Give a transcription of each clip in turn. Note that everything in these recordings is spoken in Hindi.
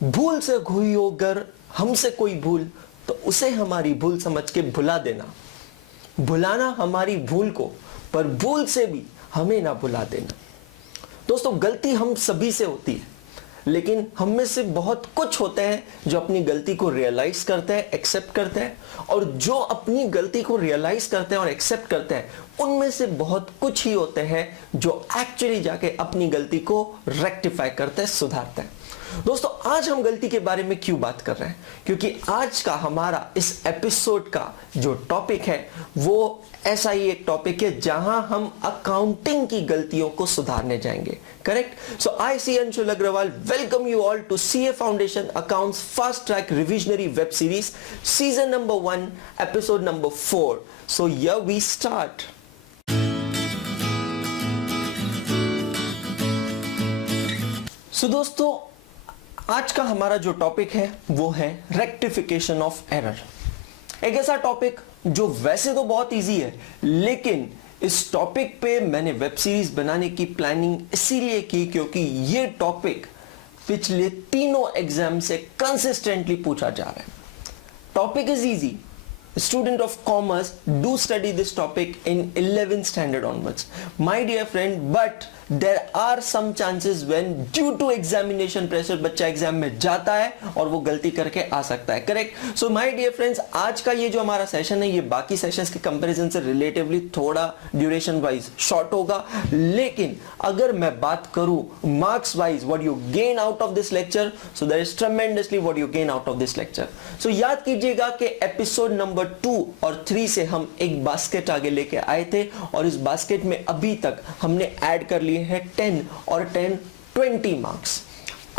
भूल से हुई हो अगर हमसे कोई भूल तो उसे हमारी भूल समझ के भुला देना। भुलाना हमारी भूल को, पर भूल से भी हमें ना भुला देना। दोस्तों, गलती हम सभी से होती है, लेकिन हम में से बहुत कुछ होते हैं जो अपनी गलती को रियलाइज करते हैं, एक्सेप्ट करते हैं, और जो अपनी गलती को रियलाइज करते हैं और एक्सेप्ट करते हैं, उनमें से बहुत कुछ ही होते हैं जो एक्चुअली जाके अपनी गलती को रेक्टिफाई करते हैं, सुधारते हैं। दोस्तों, आज हम गलती के बारे में क्यों बात कर रहे हैं? क्योंकि आज का हमारा इस एपिसोड का जो टॉपिक है वो ऐसा ही एक टॉपिक है जहां हम अकाउंटिंग की गलतियों को सुधारने जाएंगे। Correct? So I see Anshul Agarwal welcome you all to CA foundation accounts fast track revisionary web series season number 1 episode number 4। So here we start. So दोस्तों, आज का हमारा जो टॉपिक है वो है रेक्टिफिकेशन ऑफ एरर। एक ऐसा टॉपिक जो वैसे तो बहुत इजी है, लेकिन इस टॉपिक पे मैंने वेब सीरीज बनाने की प्लानिंग इसीलिए की क्योंकि ये टॉपिक पिछले तीनों एग्जाम से कंसिस्टेंटली पूछा जा रहा है। Topic is easy. Student of commerce do study this topic in 11th standard onwards, my dear friend, but there are some chances when due to examination pressure बच्चा एग्जाम में जाता है और वो गलती करके आ सकता है। Correct? So my dear friends, आज का ये जो हमारा सेशन है ये बाकी सेशंस के कंपैरिजन से रिलेटिवली थोड़ा ड्यूरेशन वाइज शॉर्ट होगा, लेकिन अगर मैं बात करूं marks wise what you gain out of this lecture, so there is tremendously what you gain out of this lecture. So याद कीजिएगा कि एपिसोड नंबर 2 और 3 से हम एक बास्केट आगे लेके आए थे और इस बास्केट में अभी तक हमने ऐड कर लिए हैं 10 और 10 20 मार्क्स।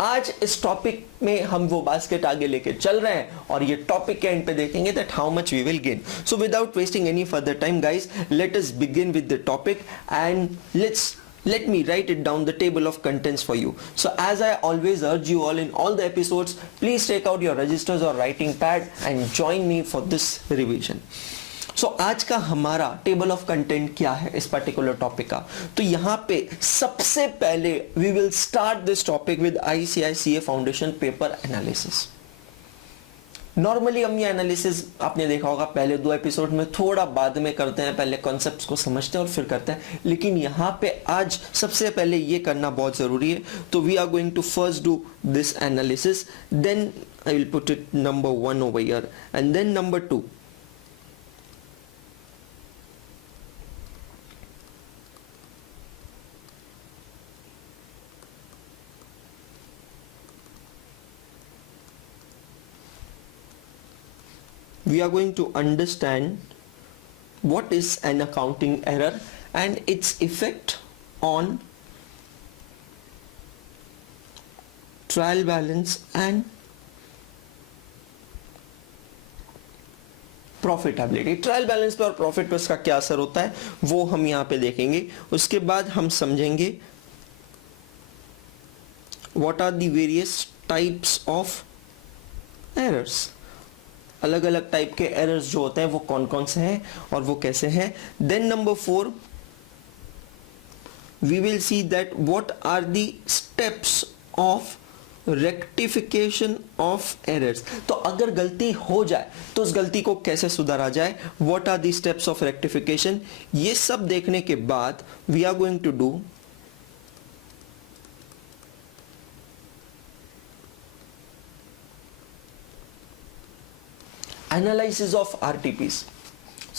आज इस टॉपिक में हम वो बास्केट आगे लेके चल रहे हैं और ये टॉपिक के एंड पे देखेंगे that how much we will gain. So without wasting any further time guys, let us begin with the topic and let me write it down the table of contents for you. So as I always urge you all in all the episodes, please take out your registers or writing pad and join me for this revision. So आज का हमारा टेबल ऑफ कंटेंट क्या है इस पर्टिकुलर टॉपिक का? तो यहाँ पे सबसे पहले we will start this topic with ICICA foundation paper analysis. Normally हम ये एनालिसिस आपने देखा होगा पहले 2 एपिसोड में थोड़ा बाद में करते हैं, पहले कॉन्सेप्ट्स को समझते हैं और फिर करते हैं, लेकिन यहाँ पे आज सबसे पहले ये करना बहुत जरूरी है। तो we are going to first do this analysis, then I will put it number 1 over here and then number 2। we are going to understand what is an accounting error and its effect on trial balance and profitability. Trial balance पे और प्रॉफिट पे उसका क्या असर होता है वो हम यहाँ पे देखेंगे। उसके बाद हम समझेंगे what are the various types of errors. अलग अलग टाइप के एरर्स जो होते हैं वो कौन कौन से हैं और वो कैसे हैं। Then number 4 we will see that what are the steps of rectification of errors. तो अगर गलती हो जाए तो उस गलती को कैसे सुधारा जाए, what are the steps of rectification. ये सब देखने के बाद we are going to do analysis of RTPs.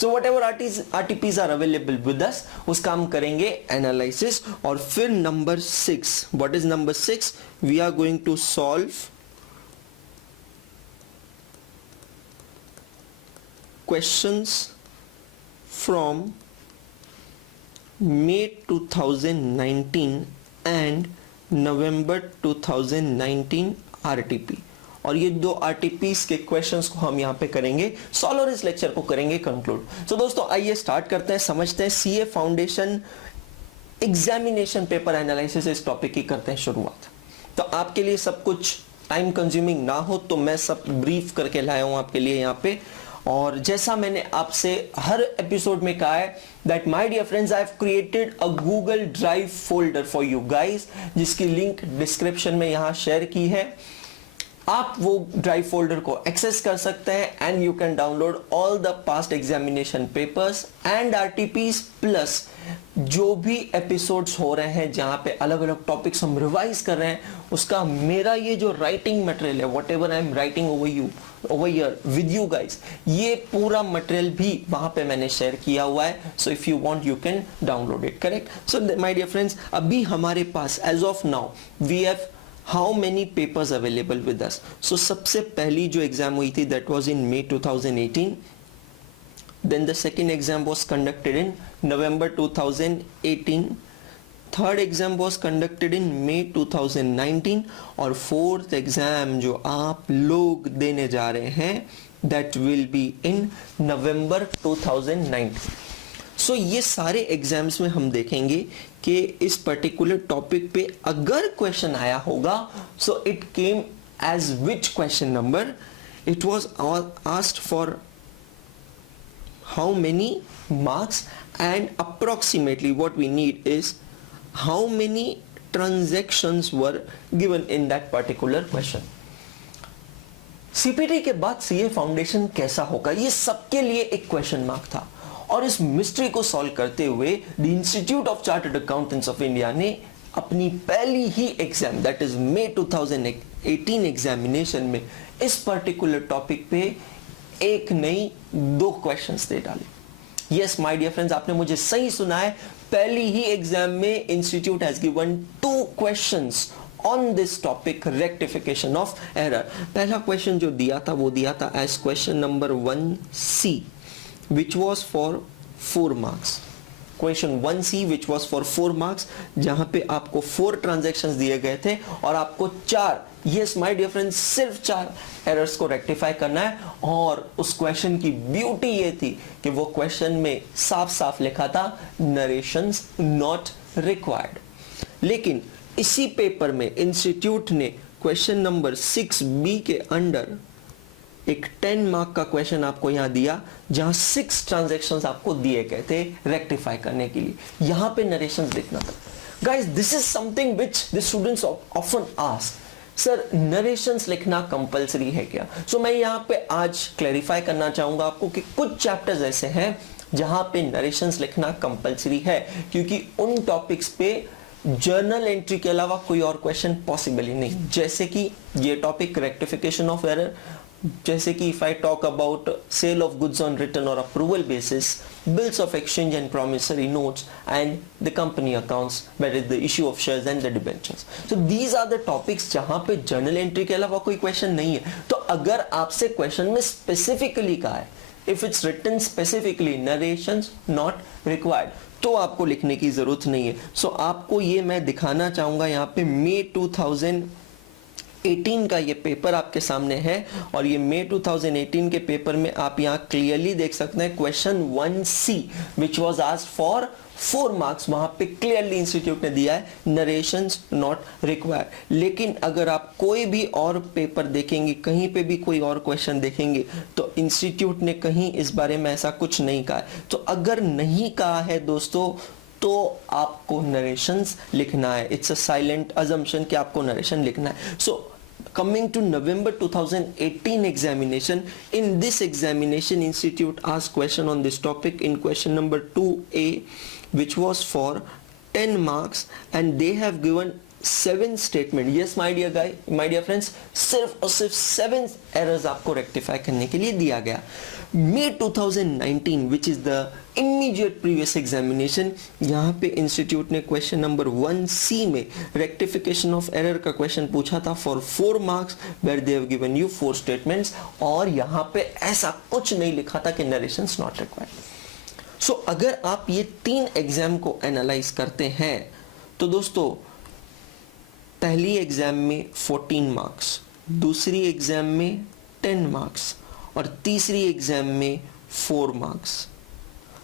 So whatever RTPs are available with us उसका हम करेंगे analysis। और फिर number 6, what is number 6? We are going to solve questions from May 2019 and November 2019 RTP। और ये 2 आरटीपीस के क्वेश्चंस को हम यहाँ पे करेंगे सॉल्व और इस लेक्चर को करेंगे कंक्लूड। सो दोस्तों, आइए स्टार्ट करते हैं, समझते हैं CA foundation examination paper analysis इस टॉपिक की करते हैं शुरुआत। तो आपके लिए सब कुछ टाइम कंज्यूमिंग ना हो तो मैं सब ब्रीफ करके लाया हूं आपके लिए यहाँ पे। और जैसा मैंने आपसे हर एपिसोड में कहा है that my dear friends, I have created a Google drive folder for you guys, जिसकी लिंक डिस्क्रिप्शन में यहाँ शेयर की है। आप वो ड्राइव फोल्डर को एक्सेस कर सकते हैं and you can download all the past examination papers and RTPs plus जो भी एपिसोड्स हो रहे हैं जहां पे अलग अलग टॉपिक्स हम रिवाइज कर रहे हैं उसका मेरा ये जो राइटिंग मटेरियल है what ever I am writing over here with you guys, ये पूरा मटेरियल भी वहां पे मैंने शेयर किया हुआ है. So if you want you can download it. Correct. So my dear friends, अभी हमारे पास as of now we have how many papers available with us. So सबसे पहली जो एग्जाम हुई थी that was in May 2018. Then the second exam was conducted in November 2018. Third exam was conducted in May 2019 और fourth exam जो आप लोग देने जा रहे हैं that will be in November 2019. सो ये सारे एग्जाम्स में हम देखेंगे कि इस पर्टिकुलर टॉपिक पे अगर क्वेश्चन आया होगा so it came as which question number, it was asked for how many marks and approximately what we need is how many transactions were given in that particular question. CPT के बाद सीए फाउंडेशन कैसा होगा, ये सबके लिए एक क्वेश्चन मार्क था और इस मिस्ट्री को सॉल्व करते हुए the institute of chartered accountants of India ने अपनी पहली ही exam that is May 2018 examination में इस पर्टिकुलर टॉपिक पे एक नहीं दो क्वेश्चंस दे डाले. यस माय डियर फ्रेंड्स, आपने मुझे सही सुना है, पहली ही एग्जाम में institute has given 2 questions on this topic rectification of error. पहला क्वेश्चन जो दिया था वो दिया था as question number 1C which was for 4 marks. Question 1C which was for 4 marks, जहां पे आपको 4 ट्रांजैक्शंस दिए गए थे और आपको 4, yes my dear friends, सिर्फ 4 एरर्स को रेक्टिफाई करना है. और उस क्वेश्चन की ब्यूटी ये थी कि वो क्वेश्चन में साफ साफ लिखा था नरेशंस नॉट रिक्वायर्ड. लेकिन इसी पेपर में इंस्टीट्यूट ने क्वेश्चन नंबर 6B के अंडर एक 10 मार्क का क्वेश्चन आपको यहां दिया जहां 6 ट्रांजैक्शंस आपको दिए गए थे रेक्टिफाई करने के लिए. यहां पे नरेशंस लिखना था. Guys this is something which the students often ask, sir narrations लिखना कंपलसरी है क्या? सो मैं यहां पे आज क्लैरिफाई करना चाहूंगा आपको कि कुछ चैप्टर्स ऐसे हैं जहां पे नरेशंस लिखना कंपलसरी है क्योंकि उन टॉपिक्स पे जर्नल एंट्री के अलावा कोई और क्वेश्चन पॉसिबल ही नहीं. जैसे कि ये टॉपिक रेक्टिफिकेशन ऑफ एरर, जैसे कि if I talk about sale of goods on return और approval basis, bills of exchange and promissory notes and the company accounts, that is the issue of shares and the debentures. So these are the topics जहां पे जर्नल एंट्री के अलावा कोई क्वेश्चन नहीं है. तो अगर आपसे क्वेश्चन में स्पेसिफिकली कहा है if it's written specifically narrations not required, तो आपको लिखने की जरूरत नहीं है. सो आपको ये मैं दिखाना चाहूंगा यहाँ पे मई 2018 का ये पेपर आपके सामने है और ये मई 2018 के पेपर में आप यहाँ क्लियरली देख सकते हैं question 1C which was asked for 4 marks. वहां पे क्लियरली इंस्टीट्यूट ने दिया है नरेशंस नॉट रिक्वायर्ड. लेकिन अगर आप कोई भी और पेपर देखेंगे, कहीं पे भी कोई और क्वेश्चन देखेंगे तो इंस्टीट्यूट ने कहीं इस बारे में ऐसा कुछ नहीं कहा है. तो अगर नहीं कहा है दोस्तों तो आपको नरेशंस लिखना है. इट्स अ साइलेंट अजम्पशन कि आपको नरेशन लिखना है. सो coming to November 2018 examination, in this examination institute asked question on this topic in question number 2A which was for 10 marks and they have given 7 statement. Yes my dear friends, सिर्फ और सिर्फ 7 errors आपको रेक्टिफाई करने के लिए दिया गया. May 2019 which is the immediate previous examination, यहाँ पे इंस्टीट्यूट ने क्वेश्चन नंबर 1C में रेक्टिफिकेशन ऑफ एरर का क्वेश्चन पूछा था for 4 marks where they have given you 4 statements और यहाँ पे ऐसा कुछ नहीं लिखा था कि नरेशंस नॉट रिक्वायर्ड. सो अगर आप ये 3 एग्जाम को एनालाइज करते हैं तो दोस्तों पहली एग्जाम में 14 मार्क्स, दूसरी एग्जाम में 10 मार्क्स और तीसरी एग्जाम में 4 मार्क्स.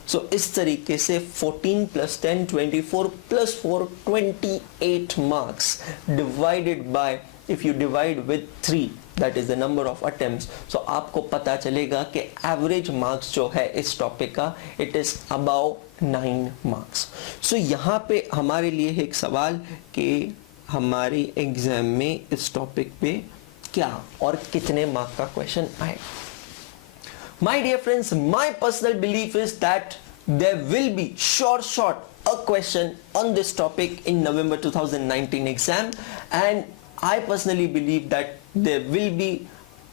सो इस तरीके से 14 plus 10 24 plus 4 28 marks divided by, if you divide with 3 that is the number of attempts. So आपको पता चलेगा कि एवरेज मार्क्स जो है इस टॉपिक का इट इज अबाउ 9 मार्क्स. सो यहाँ पे हमारे लिए एक सवाल कि हमारी एग्जाम में इस टॉपिक पे क्या और कितने मार्क का क्वेश्चन आएगा. My dear friends, my personal belief is that there will be short a question on this topic in November 2019 exam, and I personally believe that there will be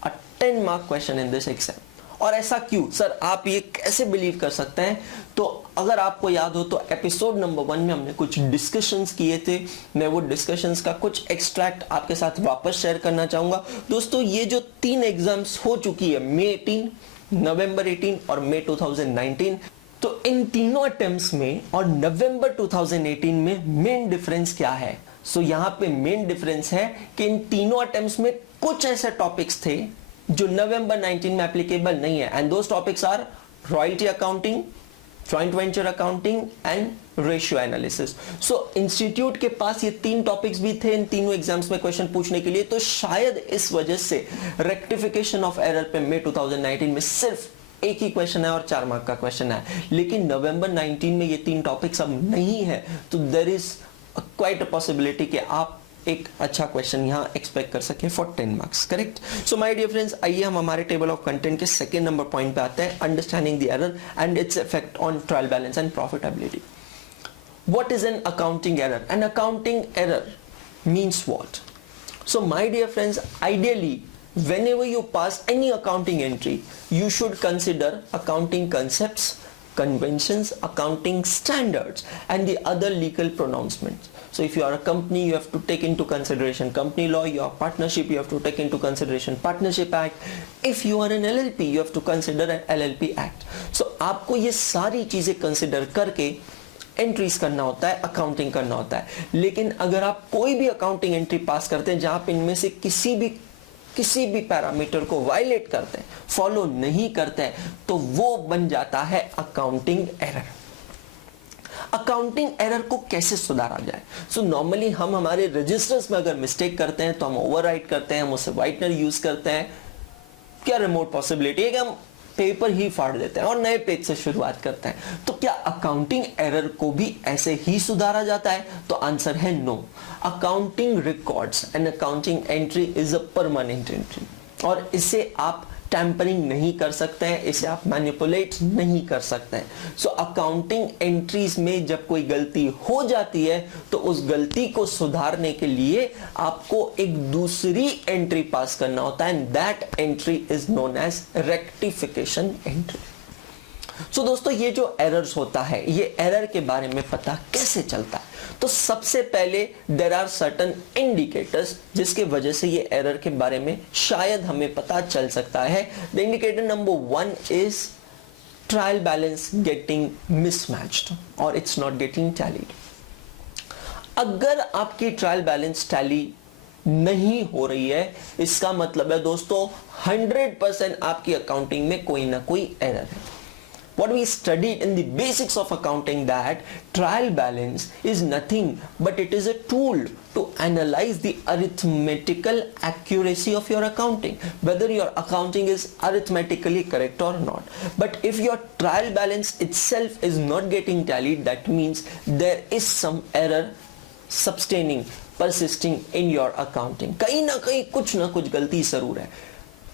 a 10 mark question in this exam. और ऐसा क्यों सर, आप ये कैसे बिलीव कर सकते हैं? तो अगर आपको याद हो तो एपिसोड नंबर 1 में हमने कुछ डिस्कशंस किए थे. मैं वो डिस्कशंस का कुछ एक्सट्रैक्ट आपके साथ वापस शेयर करना चाहूंगा. दोस्तों, ये जो 3 एग्जाम्स हो चुकी है, मई 18, नवंबर 18 और मई 2019, तो इन तीनों अटेम्प्ट्स में और नवंबर 2018 में मेन डिफरेंस क्या है? सो यहां पे मेन डिफरेंस है कि इन तीनों अटेम्प्ट्स में कुछ ऐसे टॉपिक्स थे जो नवंबर 19 में एप्लीकेबल नहीं है, and those topics are royalty accounting, joint venture accounting and ratio analysis. So institute के पास ये 3 टॉपिक्स भी थे इन तीनों एग्जाम्स में क्वेश्चन पूछने के लिए. तो शायद इस वजह से रेक्टिफिकेशन ऑफ एरर पे मई 2019 में सिर्फ एक ही क्वेश्चन है और 4 मार्क का क्वेश्चन है. लेकिन नवंबर 19 में ये 3 टॉपिक्स अब नहीं है, तो there is quite a possibility कि आप एक अच्छा क्वेश्चन यहां एक्सपेक्ट कर सके for 10 marks. Correct. So my dear friends, आइए हम हमारे टेबल ऑफ कंटेंट के सेकंड नंबर पॉइंट पे आते हैं, understanding the error and its effect on trial balance and profitability. What is an accounting error? An accounting error means what? So my dear friends, ideally whenever you pass any accounting entry, you should consider accounting concepts, conventions, accounting standards and the other legal pronouncements. So if you are a company, you have to take into consideration company law. You are a partnership, you have to take into consideration partnership act. If you are an LLP, you have to consider an LLP act. So आपको ये सारी चीजें कंसिडर करके एंट्रीज करना होता है, अकाउंटिंग करना होता है. लेकिन अगर आप कोई भी अकाउंटिंग एंट्री पास करते हैं जहां पे इनमें से किसी भी पैरामीटर को वायलेट करते हैं, फॉलो नहीं करते हैं, तो वो बन जाता है अकाउंटिंग एरर. अकाउंटिंग एरर को कैसे सुधारा जाए? सो नॉर्मली हम हमारे रजिस्टर्स में अगर मिस्टेक करते हैं तो हम ओवरराइट करते हैं, हम उसे व्हाइटनर यूज करते हैं. क्या रिमोट पॉसिबिलिटी है कि हम पेपर ही फाड़ देते हैं और नए पेज से शुरुआत करते हैं? तो क्या अकाउंटिंग एरर को भी ऐसे ही सुधारा जाता है? तो आंसर है no. Accounting records and accounting entry is a permanent entry, और इसे आप टैंपरिंग नहीं कर सकते हैं, इसे आप मैनिपुलेट नहीं कर सकते हैं. सो अकाउंटिंग एंट्रीज में जब कोई गलती हो जाती है तो उस गलती को सुधारने के लिए आपको एक दूसरी एंट्री पास करना होता है, and that entry is known as rectification entry. So दोस्तों, ये जो एरर्स होता है, ये एरर के बारे में पता कैसे चलता है? तो सबसे पहले देयर आर सर्टेन इंडिकेटर्स जिसके वजह से ये एरर के बारे में शायद हमें पता चल सकता है. The indicator number 1 is trial balance getting mismatched और इट्स नॉट गेटिंग टैलीड. अगर आपकी ट्रायल बैलेंस टैली नहीं हो रही है, इसका मतलब है दोस्तों 100% आपकी अकाउंटिंग में कोई ना कोई एरर है. What we studied in the basics of accounting that trial balance is nothing but it is a tool to analyze the arithmetical accuracy of your accounting, whether your accounting is arithmetically correct or not. But if your trial balance itself is not getting tallied, that means there is some error sustaining, persisting in your accounting. कहीं ना कहीं कुछ ना कुछ गलती जरूर है.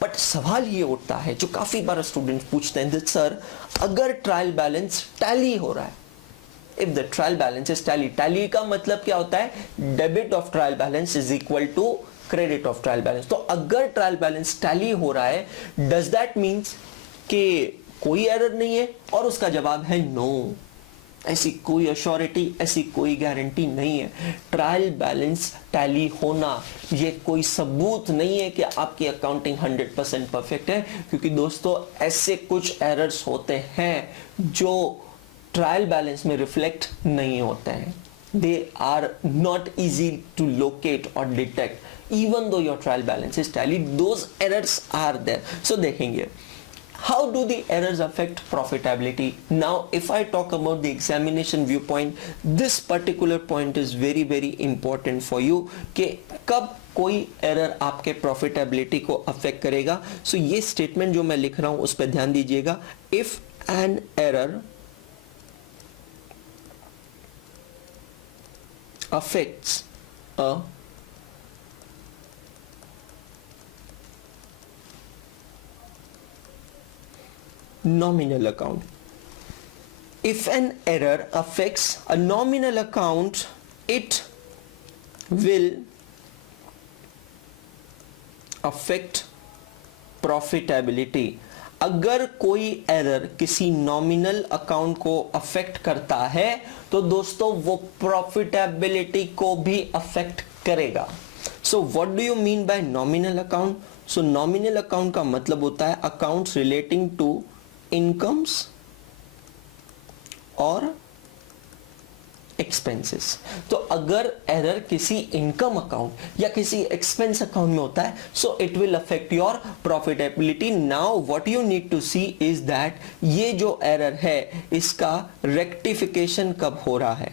बट सवाल ये उठता है जो काफी बार स्टूडेंट पूछते हैं, सर अगर ट्रायल बैलेंस टैली हो रहा है, if the trial balance is tally, tally का मतलब क्या होता है? Debit of trial balance is equal to credit of trial balance. तो अगर ट्रायल बैलेंस टैली हो रहा है, डज दैट मीन्स कि कोई एरर नहीं है? और उसका जवाब है नो. ऐसी कोई अश्योरिटी, ऐसी कोई गारंटी नहीं है. ट्रायल बैलेंस टैली होना ये कोई सबूत नहीं है कि आपकी अकाउंटिंग 100% परफेक्ट है, क्योंकि दोस्तों ऐसे कुछ एरर्स होते हैं जो ट्रायल बैलेंस में रिफ्लेक्ट नहीं होते हैं. They are not easy to locate और detect even though your trial balance is tally. Those errors are there. So देखेंगे how do the errors affect profitability. Now if I talk about the examination viewpoint, this particular point is very very important for you कि कब कोई एरर आपके प्रॉफिटेबिलिटी को अफेक्ट करेगा. सो ये स्टेटमेंट जो मैं लिख रहा हूं उस पर ध्यान दीजिएगा. If an error affects a nominal account. If an error affects a nominal account, it will affect profitability. अगर कोई एरर किसी नॉमिनल अकाउंट को अफेक्ट करता है तो दोस्तों वो प्रॉफिटेबिलिटी को भी अफेक्ट करेगा. So what do you mean bye nominal account? So nominal account का मतलब होता है अकाउंट्स रिलेटिंग टू इनकम्स और एक्सपेंसेस. तो अगर एरर किसी इनकम अकाउंट या किसी एक्सपेंस अकाउंट में होता है so it will affect your profitability. Now what you need to see is that ये जो एरर है इसका रेक्टिफिकेशन कब हो रहा है.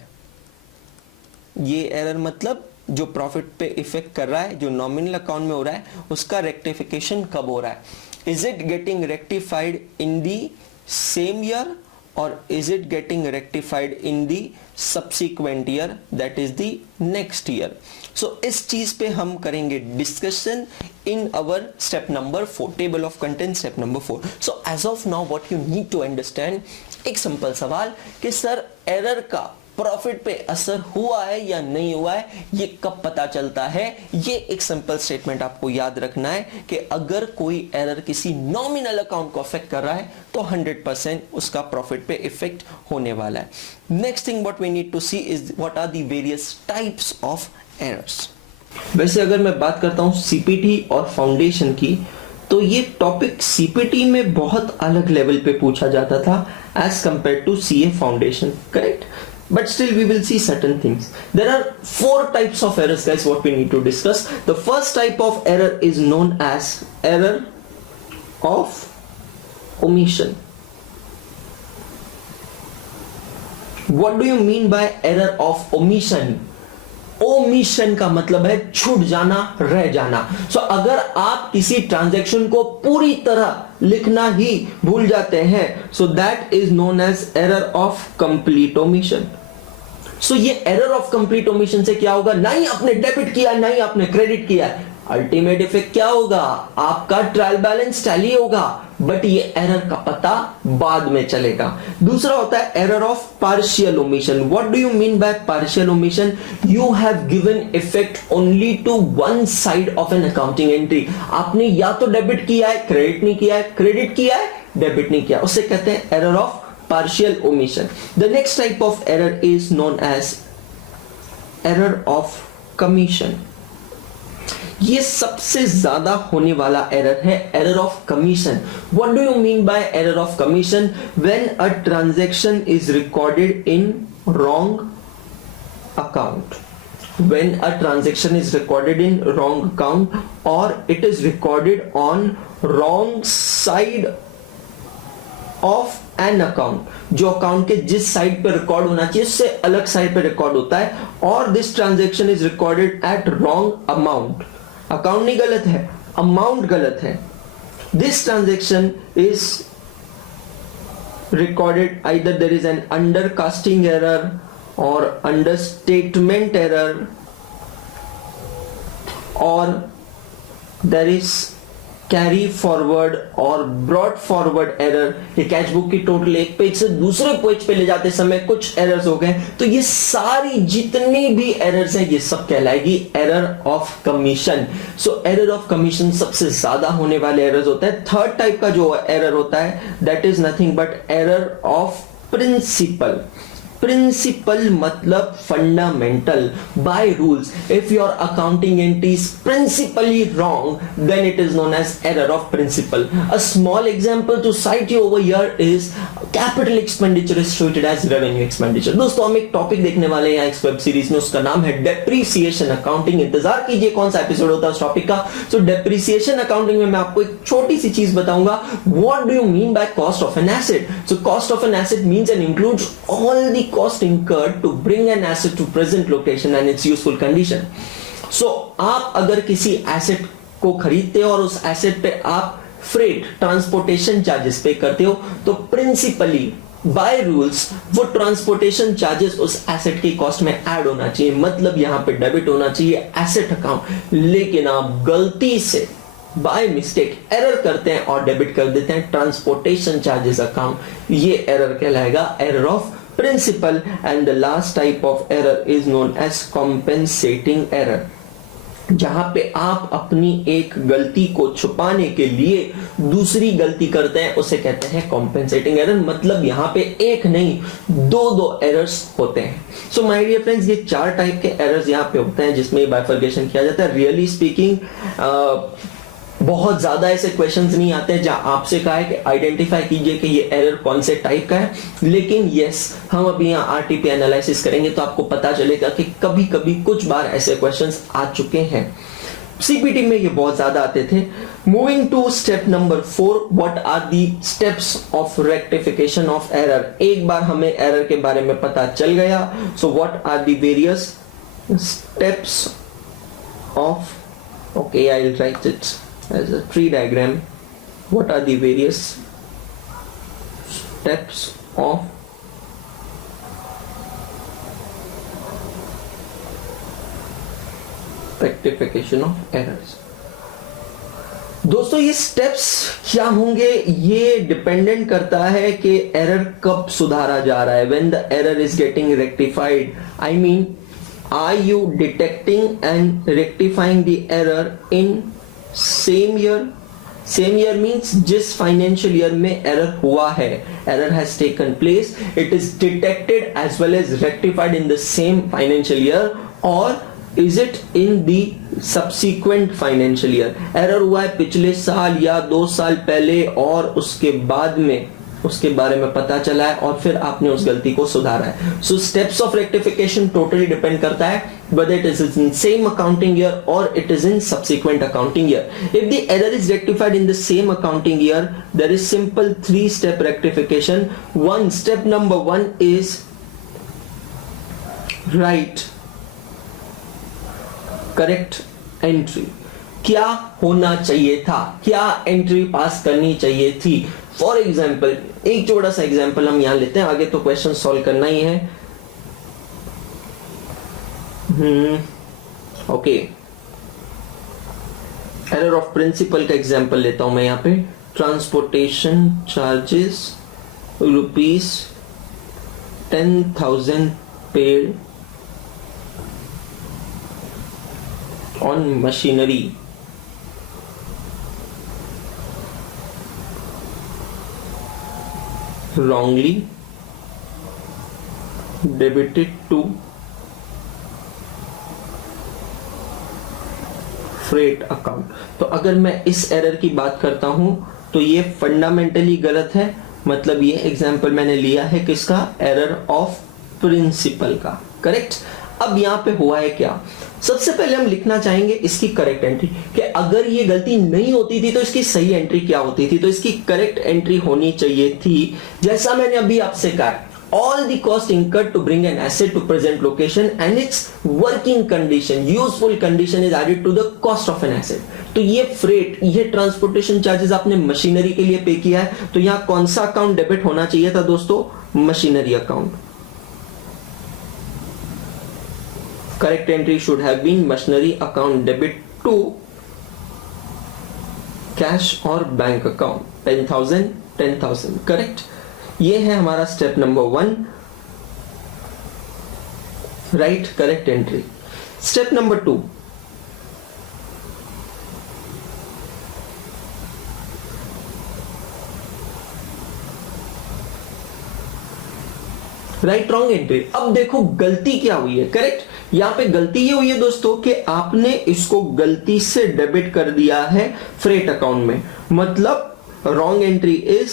ये एरर मतलब जो प्रॉफिट पे इफेक्ट कर रहा है, जो नॉमिनल अकाउंट में हो रहा है, उसका रेक्टिफिकेशन कब हो रहा है. Is it getting rectified in the same year or is it getting rectified in the subsequent year, that is the next year. So इस चीज पे हम करेंगे discussion in our step number 4, table of contents step number 4. So as of now what you need to understand, एक सिंपल सवाल कि सर एरर का प्रॉफिट पे असर हुआ है या नहीं हुआ है, ये कब पता चलता है. ये एक सिंपल स्टेटमेंट आपको याद रखना है कि अगर कोई एरर किसी नॉमिनल अकाउंट को अफेक्ट कर रहा है तो 100% उसका प्रॉफिट पे इफेक्ट होने वाला है. Next thing what we need to see is what are the various types of errors. वैसे अगर मैं बात करता हूं सीपीटी और फाउंडेशन की, तो ये टॉपिक सीपीटी में बहुत अलग लेवल पे पूछा जाता था as compare to CA foundation, correct. But still we will see certain things. There are 4 types of errors, guys, what we need to discuss. The first type of error is known as error of omission. What do you mean by error of omission? Omission का मतलब है छूट जाना, रह जाना. सो अगर आप किसी ट्रांजैक्शन को पूरी तरह लिखना ही भूल जाते हैं so that is known as error of complete omission. So ये एरर ऑफ कंप्लीट ओमिशन से क्या होगा, ना ही आपने डेबिट किया ना ही आपने क्रेडिट किया, अल्टीमेट इफेक्ट क्या होगा, आपका ट्रायल बैलेंस टैली होगा, बट ये एरर का पता बाद में चलेगा. दूसरा होता है error of partial omission. What do you mean by partial omission? You have given effect only to one side of an accounting entry. आपने या तो डेबिट किया है, क्रेडिट नहीं किया है, क्रेडिट किया है, डेबिट नहीं किया, उसे कहते हैं error of partial omission. The next type of error is known as error of commission. ये सबसे ज्यादा होने वाला एरर है, error of commission. What do you mean by error of commission? When a transaction is recorded in wrong account. When a transaction is recorded in wrong account or it is recorded on wrong side of an account. जो अकाउंट के जिस साइड पे रिकॉर्ड होना चाहिए उससे अलग साइड पे रिकॉर्ड होता है, और this transaction is recorded at wrong amount. Account नहीं गलत है, अमाउंट गलत है. This transaction is recorded either there is an undercasting error or understatement error or there is carry forward or brought forward error. ये कैच बुक की टोटल एक पेज से दूसरे पेज पे ले जाते समय कुछ एरर्स हो गए, तो ये सारी जितनी भी एरर्स हैं ये सब कहलाएगी error of commission. So error of commission सबसे ज्यादा होने वाले एरर्स होते हैं. थर्ड टाइप का जो एरर होता है that is nothing but error of principle. Principle मतलब fundamental. By rules if your accounting entry is principally wrong then it is known as error of principle. A small example to cite you over here is capital expenditure is treated as revenue expenditure. दोस्तों हम एक टॉपिक देखने वाले हैं इस वेब सीरीज में, उसका नाम है डेप्रिसिएशन अकाउंटिंग. इंतजार कीजिए कौन सा एपिसोड होता है उस टॉपिक का. सो डेप्रिसिएशन अकाउंटिंग में मैं आपको एक छोटी सी चीज बताऊंगा. What do you mean by cost of an asset? So cost of an asset means and includes all the cost incurred to bring an asset to present location and its useful condition. So आप अगर किसी एसेट को खरीदते हो और उस एसेट पे आप फ्रेट ट्रांसपोर्टेशन चार्जेस पे करते हो तो प्रिंसिपली बाय रूल्स वो ट्रांसपोर्टेशन चार्जेस उस एसेट की कॉस्ट में ऐड होना चाहिए. मतलब यहां पे डेबिट होना चाहिए एसेट अकाउंट. लेकिन आप गलती से बाय मिस्टेक एरर करते हैं और डेबिट कर देते हैं ट्रांसपोर्टेशन चार्जेस अकाउंट, ये एरर कहलाएगा error of principle. And the last type of error is known as compensating error, जहां पे आप अपनी एक गलती को छुपाने के लिए दूसरी गलती करते हैं, उसे कहते हैं कॉम्पेंसेटिंग एरर। मतलब यहां पे एक नहीं दो एरर्स होते हैं। सो माय डियर फ्रेंड्स, ये 4 टाइप के एरर्स यहां पे होते हैं जिसमें बाइफर्केशन किया जाता है। रियली स्पीकिंग बहुत ज्यादा ऐसे क्वेश्चंस नहीं आते हैं जहां आपसे कहा है कि आइडेंटिफाई कीजिए कि ये एरर कौन से टाइप का है, लेकिन यस हम अभी यहाँ आरटीपी एनालिसिस करेंगे तो आपको पता चलेगा कि कभी कभी कुछ बार ऐसे क्वेश्चंस आ चुके हैं। सीपीटी में ये बहुत ज्यादा आते थे। Moving to step number 4, what are the steps of rectification of error. एक बार हमें एरर के बारे में पता चल गया, so what are the various steps of, okay I will write it as a tree diagram, what are the various steps of rectification of errors। दोस्तों ये स्टेप्स क्या होंगे, ये डिपेंडेंट करता है कि एरर कब सुधारा जा रहा है। when the error is getting rectified, I mean are you detecting and rectifying the error in same year means जिस फाइनेंशियल ईयर में एरर हुआ है, error has taken place, it is detected as well as rectified in the same financial year, और is it in the subsequent financial year. Error हुआ है पिछले साल या 2 साल पहले और उसके बाद में उसके बारे में पता चला है और फिर आपने उस गलती को सुधारा है। So steps of rectification totally depend करता है whether it is in same accounting year or it is in subsequent accounting year. If the error is rectified in the same accounting year, there is simple 3-step rectification. Step number 1 is write correct entry. क्या होना चाहिए था, क्या एंट्री पास करनी चाहिए थी। फॉर एग्जाम्पल एक छोटा सा एग्जाम्पल हम यहां लेते हैं, आगे तो क्वेश्चन सॉल्व करना ही है। ओके, एरर ऑफ प्रिंसिपल का एग्जाम्पल लेता हूं मैं यहां पे। Transportation charges ₹10,000 paid on machinery wrongly debited to freight account। तो अगर मैं इस एरर की बात करता हूं तो ये फंडामेंटली गलत है। मतलब ये एग्जांपल मैंने लिया है किसका, एरर ऑफ प्रिंसिपल का, करेक्ट। अब यहां पे हुआ है क्या, सबसे पहले हम लिखना चाहेंगे इसकी करेक्ट एंट्री, कि अगर ये गलती नहीं होती थी तो इसकी सही एंट्री क्या होती थी। तो इसकी करेक्ट एंट्री होनी चाहिए थी, जैसा मैंने अभी आपसे कहा, all the cost incurred to bring an asset to present location and its working condition, useful condition is added to the cost of an asset। तो ये फ्रेट, ये ट्रांसपोर्टेशन चार्जेस आपने मशीनरी के लिए पे किया है, तो यहां कौन सा अकाउंट डेबिट होना चाहिए था दोस्तों, machinery account. Correct entry should have been machinery account debit to cash or bank account 10,000 correct. ये है हमारा step number 1, right correct entry. Step number 2, right wrong entry. अब देखो गलती क्या हुई है, करेक्ट। यहां पे गलती ये हुई है दोस्तों कि आपने इसको गलती से डेबिट कर दिया है फ्रेट अकाउंट में। मतलब wrong entry is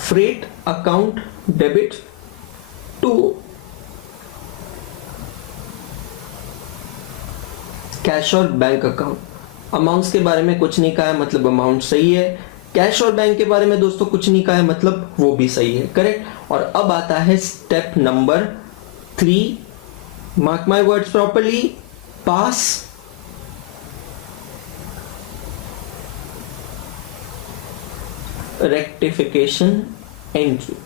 freight account debit to cash और बैंक अकाउंट। अमाउंट्स के बारे में कुछ नहीं कहा है, मतलब अमाउंट सही है। कैश और बैंक के बारे में दोस्तों कुछ नहीं कहा है, मतलब वो भी सही है, करेक्ट। और अब आता है step number 3, mark my words properly, pass rectification entry.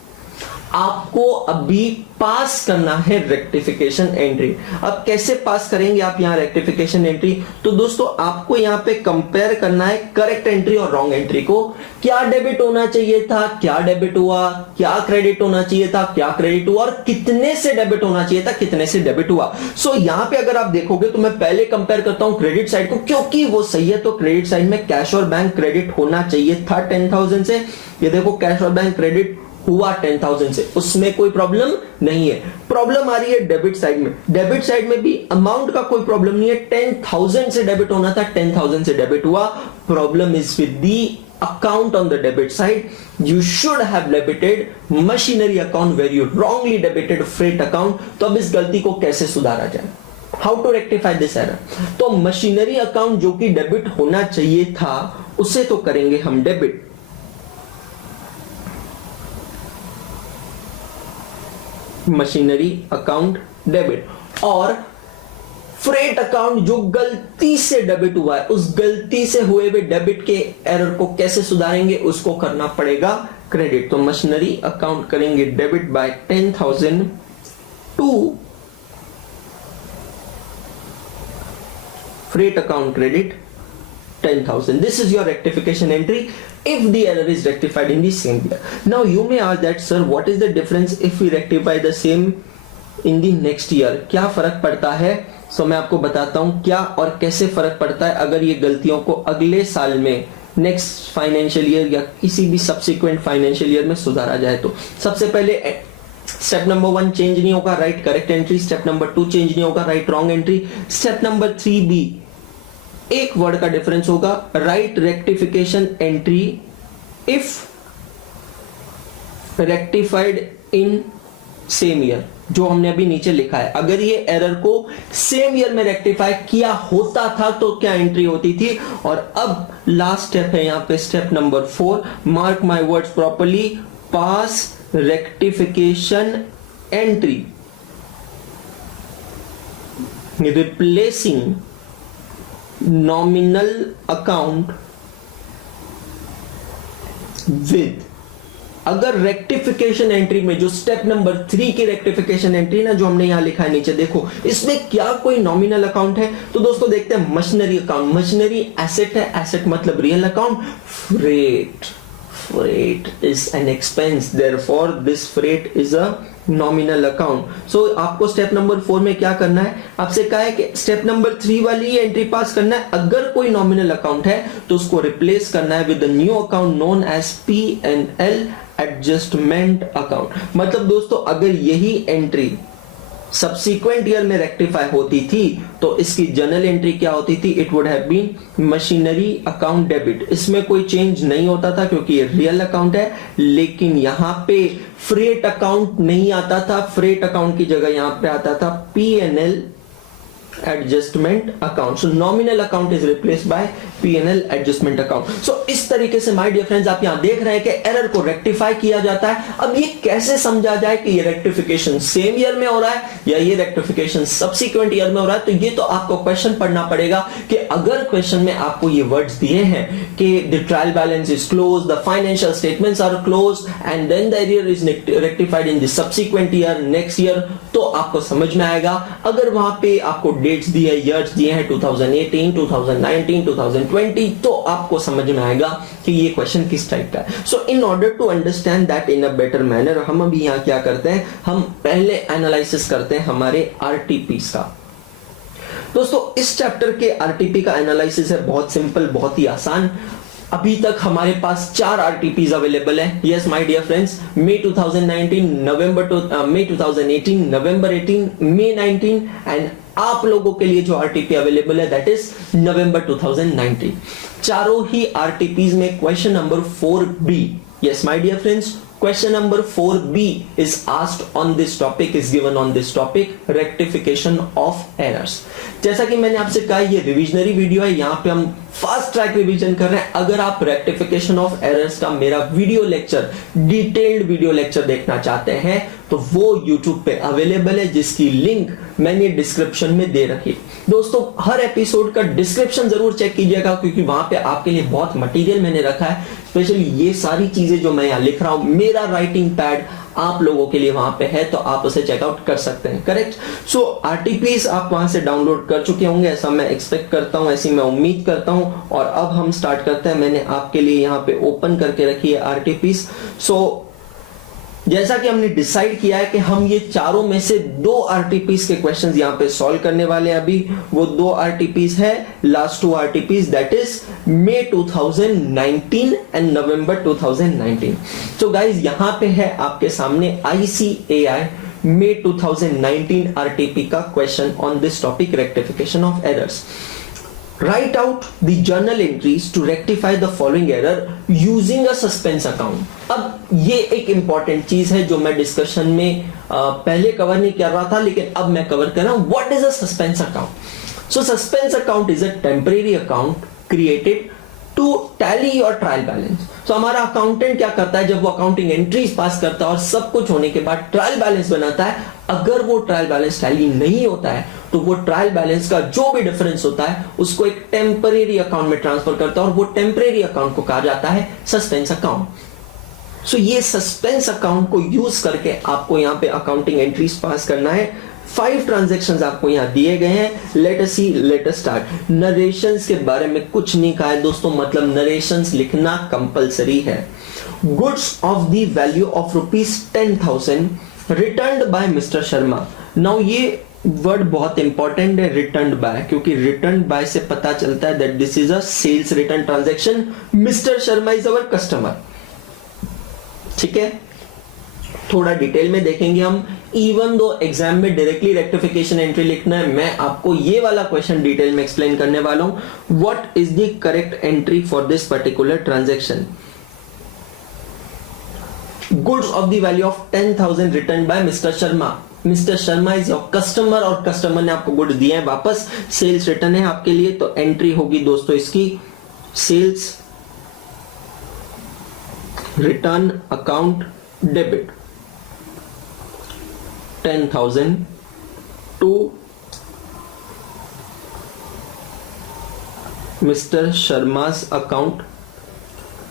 आपको अभी पास करना है रेक्टिफिकेशन एंट्री। अब कैसे पास करेंगे आप यहां रेक्टिफिकेशन एंट्री? तो दोस्तों आपको यहां पे कंपेयर करना है करेक्ट एंट्री और रॉन्ग एंट्री को। क्या डेबिट होना चाहिए था, क्या डेबिट हुआ, क्या क्रेडिट होना चाहिए था, क्या क्रेडिट हुआ, और कितने से डेबिट होना चाहिए था, कितने से डेबिट हुआ। सो यहां पे अगर आप देखोगे तो मैं पहले कंपेयर करता हूं क्रेडिट साइड को, क्योंकि वो सही है। तो क्रेडिट साइड में कैश और बैंक क्रेडिट होना चाहिए था 10,000 से। ये देखो कैश और बैंक क्रेडिट हुआ 10,000 से, उसमें कोई प्रॉब्लम नहीं है। प्रॉब्लम आ रही है डेबिट साइड में। डेबिट साइड में भी अमाउंट का कोई प्रॉब्लम नहीं है, 10,000 से डेबिट होना था, 10,000 से डेबिट हुआ। Problem is with the account on the debit side. You should have debited machinery account where you wrongly debited freight account. तो अब इस गलती को कैसे सुधारा जाए? How to rectify this error? तो मशीनरी अकाउंट जो कि डेबिट होना चाहिए था उसे तो करेंगे हम डेबिट। मशीनरी अकाउंट डेबिट, और फ्रेट अकाउंट जो गलती से डेबिट हुआ है उस गलती से हुए हुए डेबिट के एरर को कैसे सुधारेंगे, उसको करना पड़ेगा क्रेडिट। तो मशीनरी अकाउंट करेंगे debit by 10,000 to freight account credit 10,000. This is your rectification entry if the error is rectified in the same year. Now you may ask that, sir, what is the difference if we rectify the same in the next year? क्या फर्क पड़ता है? So मैं आपको बताता हूं क्या और कैसे फर्क पड़ता है अगर ये गलतियों को अगले साल में, नेक्स्ट फाइनेंशियल ईयर या किसी भी सब्सिक्वेंट फाइनेंशियल ईयर में सुधारा जाए। तो सबसे पहले स्टेप नंबर 1 चेंज नहीं होगा, right correct entry. Step number 2 change नहीं होगा, right wrong entry. Step number 3 भी एक वर्ड का डिफरेंस होगा, right rectification entry if rectified in same year, जो हमने अभी नीचे लिखा है। अगर ये एरर को सेम ईयर में रेक्टिफाई किया होता था तो क्या एंट्री होती थी। और अब लास्ट स्टेप है यहां पे step number 4, mark my words properly, pass rectification entry replacing nominal account with. अगर रेक्टिफिकेशन एंट्री में जो स्टेप नंबर 3 की रेक्टिफिकेशन एंट्री ना, जो हमने यहां लिखा है नीचे देखो, इसमें क्या कोई नॉमिनल अकाउंट है? तो दोस्तों देखते हैं मशीनरी अकाउंट। मशीनरी एसेट है, एसेट मतलब real account. freight is an expense, therefore this freight is a nominal account. So आपको स्टेप नंबर 4 में क्या करना है, आपसे कहा है कि स्टेप नंबर 3 वाली ही एंट्री पास करना है। अगर कोई नॉमिनल अकाउंट है तो उसको रिप्लेस करना है with new account known as P&L adjustment account. मतलब दोस्तों अगर यही एंट्री सब्सिक्वेंट ईयर में रेक्टिफाई होती थी तो इसकी जनरल एंट्री क्या होती थी, it would have been machinery account debit. इसमें कोई चेंज नहीं होता था क्योंकि ये रियल अकाउंट है, लेकिन यहां पे फ्रेट अकाउंट नहीं आता था। फ्रेट अकाउंट की जगह यहां पे आता था P&L adjustment account. So nominal account is replaced by P&L adjustment account. So इस तरीके से माय डियर फ्रेंड्स आप यहां देख रहे हैं कि एरर को रेक्टिफाई किया जाता है। अब ये कैसे समझा जाए कि ये रेक्टिफिकेशन सेम ईयर में हो रहा है या ये रेक्टिफिकेशन सब्सिक्वेंट ईयर में हो रहा है, तो ये तो आपको क्वेश्चन पढ़ना पड़ेगा कि अगर क्वेश्चन में आपको ये वर्ड्स दिए हैं कि the trial balance is close, the financial statements are close and then the error is rectified in the subsequent year next year, तो आपको समझ में आएगा। अगर वहां पे आपको डेट्स दिए, ईयर्स दिए हैं 2018, 2019, 2020, तो आपको समझ में आएगा कि ये क्वेश्चन किस टाइप का है। So in order to understand that in a better manner, हम अभी यहां क्या करते हैं, हम पहले एनालिसिस करते हैं हमारे आरटीपीस का। दोस्तों इस चैप्टर के आरटीपी का एनालिसिस है बहुत सिंपल, बहुत ही आसान। अभी तक हमारे पास 4 आरटीपीज अवेलेबल है। Yes my dear friends, May 2019, May 2018, November 18, May 19 and आप लोगों के लिए जो आरटीपी अवेलेबल है दैट इज नवंबर 2019। चारों ही आरटीपीज में question number 4B, yes my dear friends, question number 4B is asked on this topic, is given on this topic, rectification of errors। जैसा कि मैंने आपसे कहा ये रिविजनरी वीडियो है, यहां पे हम फास्ट ट्रैक रिवीजन कर रहे हैं। अगर आप रेक्टिफिकेशन ऑफ एरर्स का मेरा video lecture, detailed video lecture देखना चाहते हैं तो वो YouTube पे अवेलेबल है, जिसकी लिंक मैंने डिस्क्रिप्शन में दे रखी। दोस्तों हर एपिसोड का डिस्क्रिप्शन जरूर चेक कीजिएगा क्योंकि वहां पे आपके लिए बहुत मटेरियल मैंने रखा है। स्पेशली ये सारी चीजें जो मैं यहां लिख रहा हूं, मेरा राइटिंग पैड आप लोगों के लिए वहां पे है, तो आप उसे चेकआउट कर सकते हैं। करेक्ट। सो आरटीपीस आप वहां से डाउनलोड कर चुके होंगे, ऐसा मैं एक्सपेक्ट करता हूं, ऐसी मैं उम्मीद करता हूं। और अब हम स्टार्ट करते हैं। मैंने आपके लिए यहाँ पे ओपन करके रखी है आरटीपीस। सो जैसा कि हमने डिसाइड किया है कि हम ये चारों में से 2 आरटीपीस के क्वेश्चंस यहां पे सॉल्व करने वाले हैं। अभी वो 2 आरटीपीस है, last 2 RTPs, that is May 2019 and November 2019। तो गाइस यहां पे है आपके सामने ICAI मई 2019 आरटीपी का question on this topic, rectification of errors. Write out the journal entries to rectify the following error using a suspense account. अब ये एक इंपॉर्टेंट चीज है जो मैं डिस्कशन में पहले कवर नहीं कर रहा था, लेकिन अब मैं कवर कर रहा हूं। What is a suspense account? So suspense account is a temporary account created to tally your trial balance. So हमारा अकाउंटेंट क्या करता है, जब वो अकाउंटिंग एंट्रीज पास करता है और सब कुछ होने के बाद ट्रायल बैलेंस बनाता है, अगर वो ट्रायल बैलेंस टैली नहीं होता है तो वो ट्रायल बैलेंस का जो भी डिफरेंस होता है उसको एक टेम्परेरी अकाउंट में ट्रांसफर करता है, और वो टेम्परेरी अकाउंट को कहा जाता है सस्पेंस अकाउंट। सो ये सस्पेंस अकाउंट को यूज करके आपको यहां पे अकाउंटिंग एंट्रीज पास करना है। 5 ट्रांजैक्शंस आपको यहां दिए गए हैं। लेट अस सी, लेट अस स्टार्ट। नरेशंस के बारे में कुछ नहीं कहा है दोस्तों, मतलब नरेशंस लिखना कंपलसरी है। Goods of the value of ₹10,000 returned by mister Sharma. Now ये वर्ड बहुत इंपॉर्टेंट है, रिटर्न्ड बाय, क्योंकि रिटर्न बाय से पता चलता है that this is a sales return transaction. Mister Sharma is our customer. ठीक है, थोड़ा डिटेल में देखेंगे हम। इवन दो एग्जाम में डायरेक्टली रेक्टिफिकेशन एंट्री लिखना है, मैं आपको ये वाला क्वेश्चन डिटेल में एक्सप्लेन करने वाला हूं। What is the correct entry for this particular transaction? Goods of the value of 10,000 return by mister Sharma. Mister Sharma is your customer और कस्टमर ने आपको गुड्स दिए हैं वापस, सेल्स रिटर्न है आपके लिए, तो एंट्री होगी दोस्तों इसकी sales return account debit 10,000 to mister Sharma's account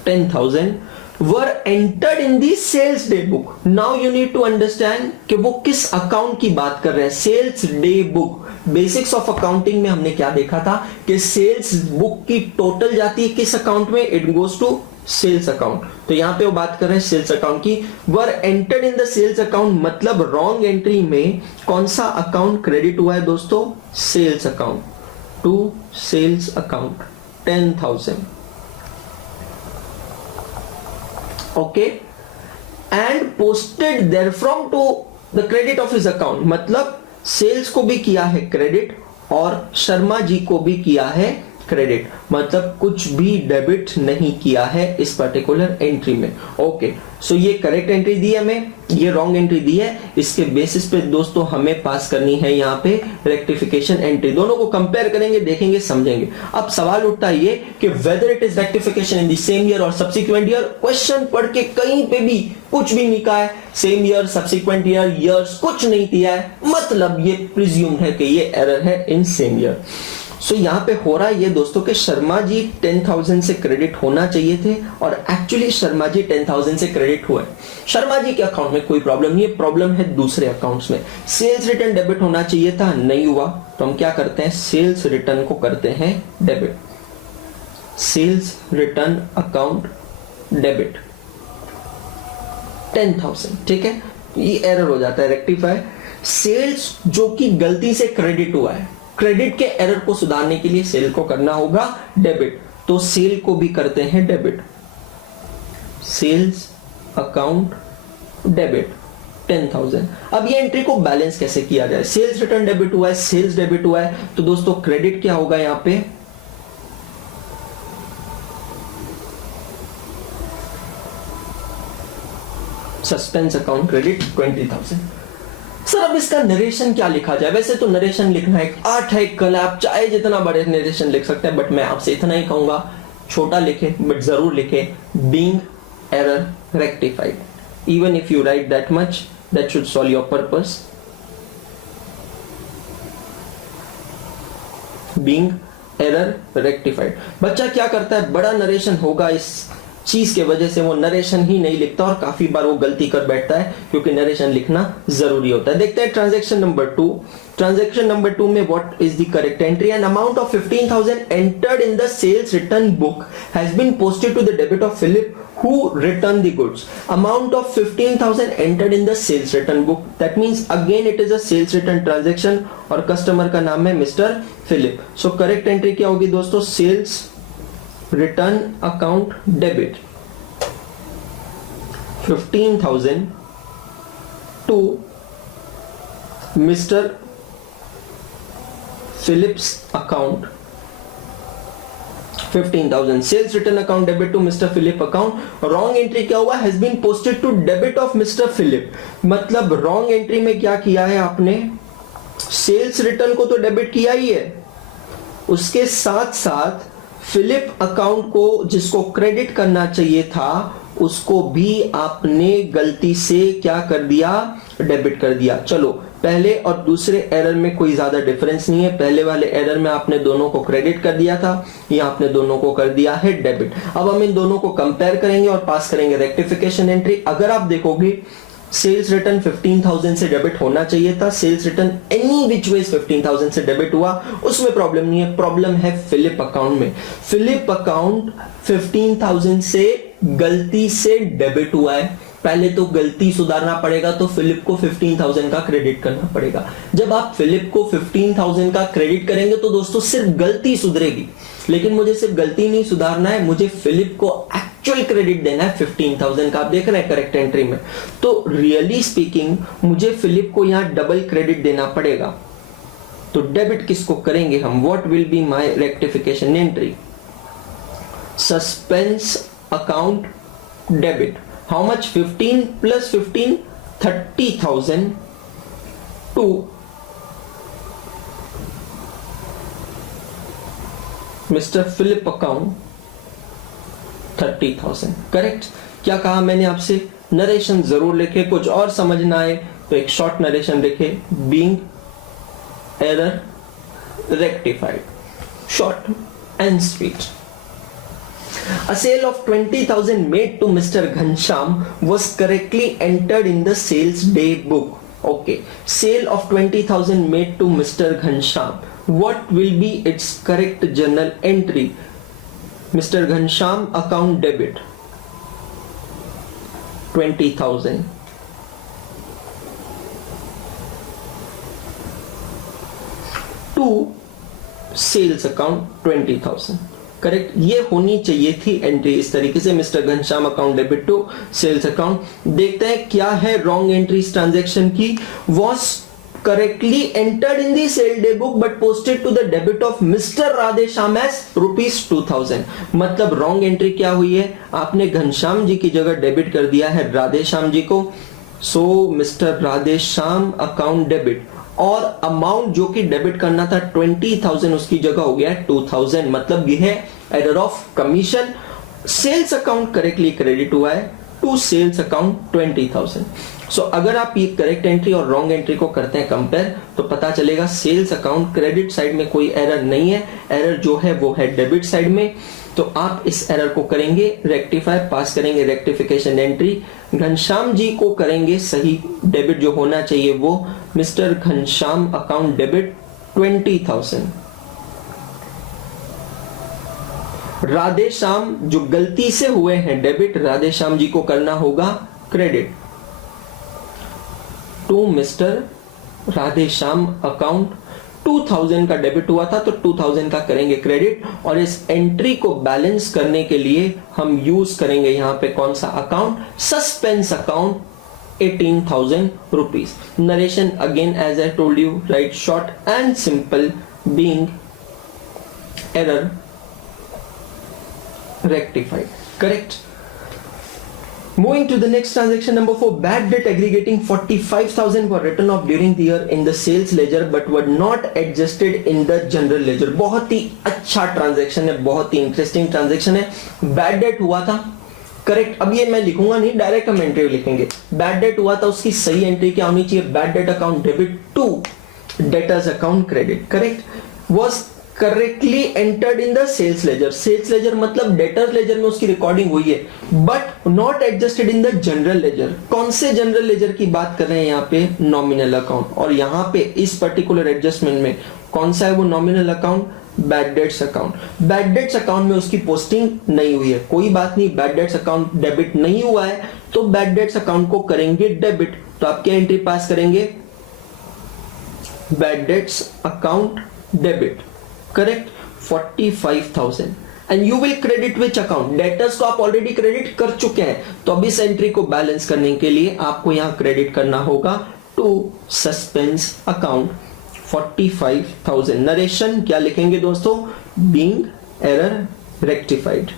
10,000 were entered in the sales day book. Now you need to understand कि वो किस अकाउंट की बात कर रहे हैं। Sales day book, basics of accounting में हमने क्या देखा था कि सेल्स बुक की टोटल जाती है किस अकाउंट में, it goes to sales account. तो यहां पे वो बात कर रहे हैं सेल्स अकाउंट की। Were entered in the sales account मतलब रॉन्ग एंट्री में कौन सा अकाउंट क्रेडिट हुआ है दोस्तों? Sales account to sales account 10,000। Okay, and posted there from to the credit of his account, मतलब सेल्स को भी किया है क्रेडिट और शर्मा जी को भी किया है क्रेडिट, मतलब कुछ भी डेबिट नहीं किया है इस पर्टिकुलर एंट्री में। ओके, सो ये करेक्ट एंट्री दी है हमें, ये रॉन्ग एंट्री दी है। इसके बेसिस पे दोस्तों हमें पास करनी है यहाँ पे रेक्टिफिकेशन एंट्री। दोनों को कंपेयर करेंगे, देखेंगे, समझेंगे। अब सवाल उठता है ये कि whether it is rectification in the same year और सब्सिक्वेंट ईयर। क्वेश्चन पढ़ के कहीं पे भी कुछ भी नहीं कहा है same year, subsequent year, years कुछ नहीं दिया है, मतलब ये प्रिज्यूम्ड है कि ये एरर है इन सेम ईयर। सो यहां पे हो रहा है ये दोस्तों कि शर्मा जी 10,000 से क्रेडिट होना चाहिए थे और एक्चुअली शर्मा जी 10,000 से क्रेडिट हुआ है। शर्मा जी के अकाउंट में कोई प्रॉब्लम नहीं है, प्रॉब्लम है दूसरे अकाउंट्स में। सेल्स रिटर्न डेबिट होना चाहिए था, नहीं हुआ, तो हम क्या करते हैं, सेल्स रिटर्न को करते हैं debit. Sales return account debit 10,000। ठीक है, ये एरर हो जाता है, रेक्टिफाई। सेल्स जो कि गलती से क्रेडिट हुआ है, क्रेडिट के एरर को सुधारने के लिए सेल को करना होगा डेबिट, तो सेल को भी करते हैं डेबिट। Sales account debit 10,000। अब ये एंट्री को बैलेंस कैसे किया जाए? सेल्स रिटर्न डेबिट हुआ है, सेल्स डेबिट हुआ है, तो दोस्तों क्रेडिट क्या होगा यहां पे? Suspense account credit 20,000। सर अब इसका नरेशन क्या लिखा जाए? वैसे तो नरेशन लिखना एक आर्ट है, कला, आप चाहे जितना बड़े नरेशन लिख सकते हैं, बट मैं आपसे इतना ही कहूंगा, छोटा लिखे बट जरूर लिखे, being error rectified. Even if you right that much, that should solve your purpose. Being error rectified. बच्चा क्या करता है, बड़ा नरेशन होगा इस चीज के वजह से वो नरेशन ही नहीं लिखता और काफी बार वो गलती कर बैठता है, क्योंकि नरेशन लिखना जरूरी होता है। देखते हैं ट्रांजैक्शन नंबर 2। ट्रांजैक्शन नंबर 2 में what is the correct entry? An amount of 15,000 entered in the sales return book has been posted to the debit of Philip who returned the goods. Amount of 15,000 entered in the sales return book. That means again it is a sales return transaction और कस्टमर का नाम है mister Philip. So correct entry क्या होगी दोस्तों? Sales return account debit 15,000 to mister Philips account 15,000 sales return account debit to mister Philip account. Wrong entry क्या हुआ? Has been posted to debit of mister Philip. मतलब रॉन्ग एंट्री में क्या किया है आपने? सेल्स रिटर्न को तो डेबिट किया ही है, उसके साथ साथ फिलिप अकाउंट को जिसको क्रेडिट करना चाहिए था उसको भी आपने गलती से क्या कर दिया? डेबिट कर दिया। चलो पहले और दूसरे एरर में कोई ज्यादा डिफरेंस नहीं है। पहले वाले एरर में आपने दोनों को क्रेडिट कर दिया था, यहां आपने दोनों को कर दिया है डेबिट। अब हम इन दोनों को कंपेयर करेंगे और पास करेंगे रेक्टिफिकेशन एंट्री। अगर आप देखोगे सेल्स रिटर्न 15,000 से डेबिट होना चाहिए था, sales return any which ways 15,000 से डेबिट हुआ, उसमें प्रॉब्लम नहीं है। प्रॉब्लम है फिलिप अकाउंट में। फिलिप अकाउंट 15,000 से गलती से डेबिट हुआ है। पहले तो गलती सुधारना पड़ेगा, तो फिलिप को 15,000 का क्रेडिट करना पड़ेगा। जब आप फिलिप को 15,000 का क्रेडिट करेंगे तो दोस्तों सिर्फ गलती सुधरेगी, लेकिन मुझे सिर्फ गलती नहीं सुधारना है, मुझे फिलिप को एक्चुअल क्रेडिट देना है 15,000 का। आप देख रहे हैं करेक्ट एंट्री में। तो रियली स्पीकिंग मुझे फिलिप को यहां डबल क्रेडिट देना पड़ेगा। तो डेबिट किसको करेंगे हम? What will be my rectification entry? Suspense account debit. How much? 15 plus 15 30,000 to mister Philip account 30,000। Correct? क्या कहा मैंने आपसे? नरेशन जरूर लिखे, कुछ और समझना आए तो एक शॉर्ट नरेशन लिखे, being error rectified, short and sweet. A sale of 20,000 made to Mr. Ghansham was correctly entered in the sales day book. Okay, sale of 20,000 made to Mr. Ghansham. What will be its correct journal entry? Mr. Ghansham account debit 20,000 to sales account 20,000। Correct? ये होनी चाहिए थी एंट्री इस तरीके से, mister Ghanshyam account debit to sales account. देखते हैं क्या है रॉन्ग एंट्री इस ट्रांजैक्शन की। Was correctly entered in the sale day book but posted to the debit of mister Radheshyam as ₹2,000। मतलब रॉन्ग एंट्री क्या हुई है? आपने घनश्याम जी की जगह डेबिट कर दिया है राधेश्याम जी को। सो मिस्टर राधेश्याम अकाउंट डेबिट, और अमाउंट जो कि डेबिट करना था 20,000 उसकी जगह हो गया 2,000। मतलब यह है error of commission. Sales account correctly credit हुआ है टू सेल्स अकाउंट 20,000। सो अगर आप ये करेक्ट एंट्री और रॉन्ग एंट्री को करते हैं कंपेयर तो पता चलेगा सेल्स अकाउंट क्रेडिट साइड में कोई एरर नहीं है, एरर जो है वो है डेबिट साइड में। तो आप इस एरर को करेंगे रेक्टिफाई, पास करेंगे रेक्टिफिकेशन एंट्री। घनश्याम जी को करेंगे सही, डेबिट जो होना चाहिए वो mister Ghanshyam account debit 20,000। Radheshyam जो गलती से हुए हैं डेबिट, राधेश्याम जी को करना होगा credit to mister Radheshyam account 2,000 का डेबिट हुआ था तो 2,000 का करेंगे क्रेडिट। और इस एंट्री को बैलेंस करने के लिए हम यूज करेंगे यहां पे कौन सा account? Suspense account 18,000 rupees. Narration again as I told you, write short and simple, being error rectified. Correct? Moving to the next transaction number 4, bad debt aggregating 45,000 were written off during the year in the sales ledger but were not adjusted in the general ledger। बहुत ही अच्छा ट्रांजैक्शन है, बहुत ही इंटरेस्टिंग ट्रांजैक्शन है। बैड डेट हुआ था, करेक्ट? अब ये मैं लिखूंगा नहीं, डायरेक्ट हम एंट्री लिखेंगे। बैड डेट हुआ था, उसकी सही एंट्री क्या होनी चाहिए? Bad debt account debit to debtors account credit. Correct? was correctly entered in the sales ledger. Sales ledger मतलब डेटर्स लेजर में उसकी रिकॉर्डिंग हुई है, but not adjusted in the general ledger. कौन से जनरल लेजर की बात कर रहे हैं यहाँ पे? Nominal account. और यहाँ पे इस पर्टिकुलर एडजस्टमेंट में कौन सा है वो nominal account? Bad debts account. Bad debts account में उसकी पोस्टिंग नहीं हुई है, कोई बात नहीं, बैड डेट्स अकाउंट डेबिट नहीं हुआ है तो बैड डेट्स अकाउंट को करेंगे डेबिट। तो आप क्या एंट्री पास करेंगे? Bad debts account debit, correct, 45,000। And you will credit which account? Debtors को आप ऑलरेडी क्रेडिट कर चुके हैं, तो अब इस एंट्री को बैलेंस करने के लिए आपको यहां क्रेडिट करना होगा टू सस्पेंस अकाउंट 45,000। नरेशन क्या लिखेंगे दोस्तों? Being error rectified.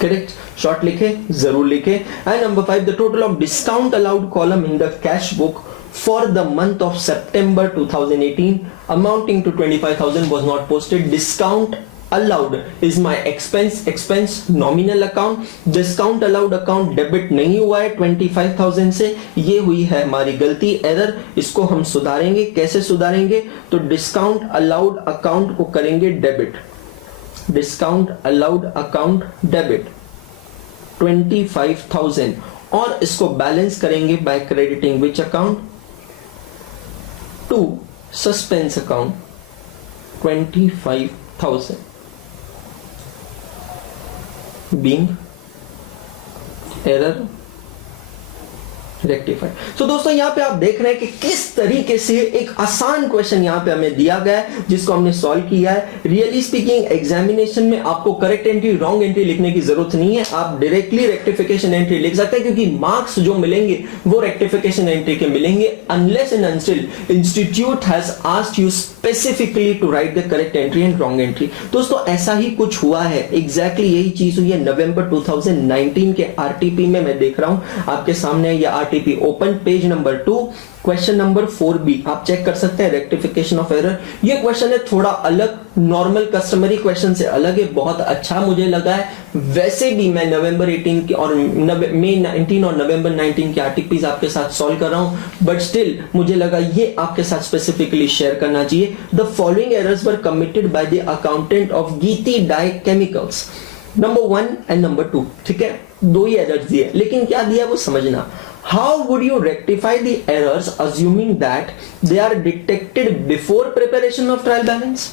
Correct, short लिखे, जरूर लिखे। And number 5, the total of discount allowed column in the cash book for the month of September 2018 amounting to 25,000 was not posted. Discount allowed is my expense nominal account. Discount allowed account debit नहीं हुआ है 25,000 से, ये हुई है हमारी गलती, एरर। इसको हम सुधारेंगे, कैसे सुधारेंगे? तो डिस्काउंट अलाउड अकाउंट को करेंगे debit, discount allowed account debit 25,000, और इसको बैलेंस करेंगे by crediting which account? To suspense account 25,000 being error rectified. तो दोस्तों यहां पे आप देख रहे हैं कि किस तरीके से एक आसान क्वेश्चन यहां पे हमें दिया गया है जिसको हमने सॉल्व किया है। रियली स्पीकिंग एग्जामिनेशन में आपको करेक्ट एंट्री रॉन्ग एंट्री लिखने की जरूरत नहीं है, आप डायरेक्टली रेक्टिफिकेशन एंट्री लिख सकते हैं, क्योंकि मार्क्स जो मिलेंगे वो रेक्टिफिकेशन एंट्री के मिलेंगे unless and until institute has asked you specifically to write the correct entry and wrong entry. दोस्तों ऐसा ही कुछ हुआ है, एग्जैक्टली यही चीज हुई है नवंबर 2019 के आरटीपी में। मैं देख रहा हूं आपके सामने ये RTP open, page number 2, question number 4B आप चेक कर सकते हैं, रेक्टिफिकेशन ऑफ एरर। ये क्वेश्चन है थोड़ा अलग, नॉर्मल कस्टमरी क्वेश्चन से अलग है, बहुत अच्छा मुझे लगा है। वैसे भी मैं नवंबर 18 की और मई 19 और नवंबर 19 के आरटीपीज आपके साथ सॉल्व कर रहा हूं, बट स्टिल मुझे लगा ये आपके साथ स्पेसिफिकली शेयर करना चाहिए। The following errors were committed by the accountant of Geeti dye chemicals, number 1 and number 2, ठीक है, दो ही एरर्स दिए, लेकिन क्या दिया वो समझना। How would you rectify the errors assuming that they are detected before preparation of trial balance